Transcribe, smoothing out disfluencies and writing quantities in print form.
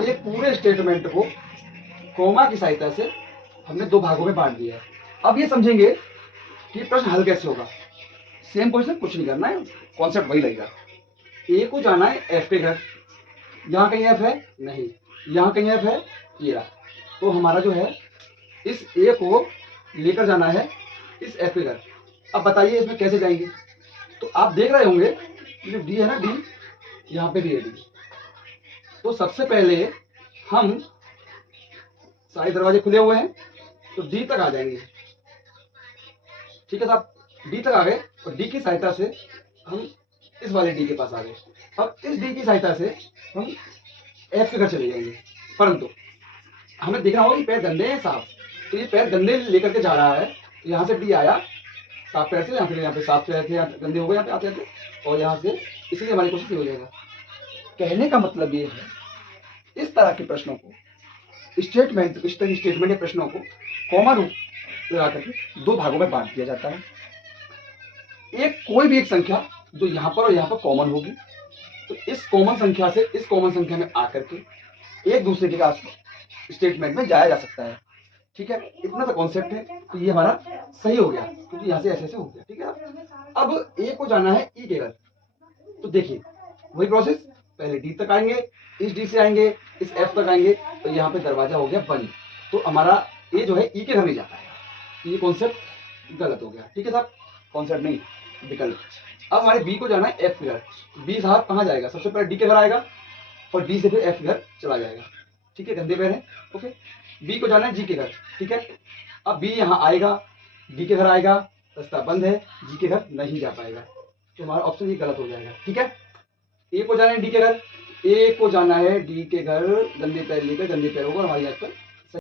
एक पूरे स्टेटमेंट को कॉमा की सहायता से हमने दो भागों में बांट दिया है। अब ये समझेंगे कि प्रश्न हल कैसे होगा। सेम क्वेश्चन, कुछ नहीं करना है, कॉन्सेप्ट वही लगेगा। ए को जाना है एफ के घर, यहाँ कहीं एफ है नहीं, यहाँ कहीं एफ है, ये रहा। तो हमारा जो है इस ए को लेकर जाना है इस एफ के घर। अब बताइए इसमें कैसे जाएंगे। तो आप देख रहे होंगे जो डी है ना, डी यहाँ पे भी है डी। तो सबसे पहले हम, सारे दरवाजे खुले हुए हैं तो डी तक आ जाएंगे। ठीक है साहब, डी तक आ गए और डी की सहायता से हम इस वाले डी के पास आ गए। अब इस डी की सहायता से हम एफ के घर चले जाएंगे। परंतु हमें देखना होगा कि पैर गंदे हैं साफ। तो ये पैर गंदे लेकर के जा रहा है। यहाँ से डी आया साफ पैर से, यहाँ पे साफ पैर थे, यहाँ गंदे हो गए यहाँ पे आते आते, और यहाँ से, इसलिए हमारी कोशिश हो जाएगा। कहने का मतलब ये है, इस तरह के प्रश्नों को स्टेटमेंट, इस तरह स्टेटमेंट के प्रश्नों को कॉमा रूप लगा करके दो भागों में बांट दिया जाता है। एक कोई भी एक संख्या जो यहाँ पर और यहाँ पर कॉमन होगी, तो इस कॉमन संख्या से इस कॉमन संख्या में आकर के एक दूसरे के स्टेटमेंट में जाया जा सकता है। ठीक है, इतना सा कॉन्सेप्ट है। तो ये हमारा सही हो गया क्योंकि यहाँ से ऐसे ऐसे हो गया। ठीक है, अब ए को जाना है ई के घर। तो देखिए वही प्रोसेस, पहले डी तक आएंगे, इस डी से आएंगे, इस एफ तक आएंगे, तो यहाँ पे दरवाजा हो गया बंद। तो हमारा ए जो है ई के घर नहीं जा पाएगा। ये कॉन्सेप्ट गलत हो गया। ठीक है साहब, कॉन्सेप्ट नहीं, विकल्प। अब हमारे बी को जाना है एफ के घर। बी साहब कहाँ जाएगा, सबसे पहले डी के घर आएगा और डी से फिर एफ के घर चला जाएगा। ठीक है, गंदे पैर है। ओके, बी को जाना है जी के घर। ठीक है, अब बी यहाँ आएगा, डी के घर आएगा, रास्ता बंद है, जी के घर नहीं जा पाएगा। तो हमारा ऑप्शन ये गलत हो जाएगा। ठीक है, ए को जाना है डी के घर, ए को जाना है डी के घर, गंदे पैर लेकर, गंदे पैर होगा हमारी यहाँ पर